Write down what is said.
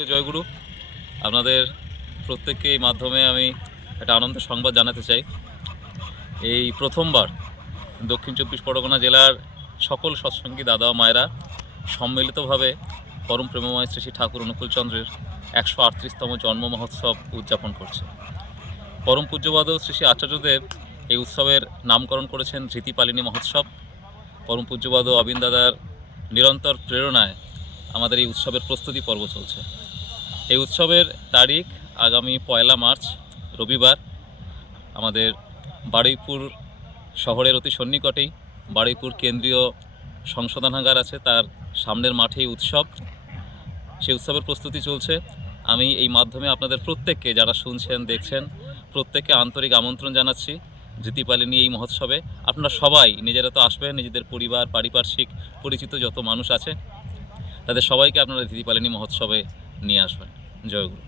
সকলকে জয়গুরু। আপনাদের প্রত্যেককে এই মাধ্যমে আমি একটা আনন্দের সংবাদ জানাতে চাই। এই প্রথমবার দক্ষিণ চব্বিশ পরগনা জেলার সকল সৎসঙ্গী দাদা ও মায়েরা সম্মিলিতভাবে পরম প্রেমময় শ্রী শ্রী ঠাকুর অনুকূলচন্দ্রের 138তম জন্ম মহোৎসব উদযাপন করছে। পরম পূজ্যপাদ শ্রী শ্রী আচার্যদেব এই উৎসবের নামকরণ করেছেন ধৃতিপালিনী মহোৎসব। পরম পূজ্যপাদ অবিন দাদার নিরন্তর প্রেরণায় আমাদের এই উৎসবের প্রস্তুতি পর্ব চলছে। এই উৎসবের তারিখ আগামী 1 মার্চ রবিবার। আমাদের বারুইপুর শহরের অতি সন্নিকটেই বারুইপুর কেন্দ্রীয় সংশোধনাগার আছে, তার সামনের মাঠেই উৎসব। সেই উৎসবের প্রস্তুতি চলছে। আমি এই মাধ্যমে আপনাদের প্রত্যেককে, যারা শুনছেন দেখছেন, প্রত্যেককে আন্তরিক আমন্ত্রণ জানাচ্ছি ধৃতিপালিনী এই মহোৎসবে। আপনারা সবাই নিজেরা তো আসবেন, নিজেদের পরিবার, পারিপার্শ্বিক, পরিচিত যত মানুষ আছে তাদের সবাইকে আপনারা ধৃতিপালিনী মহোৎসবে নিয়ে আসবেন। জয়গুরু।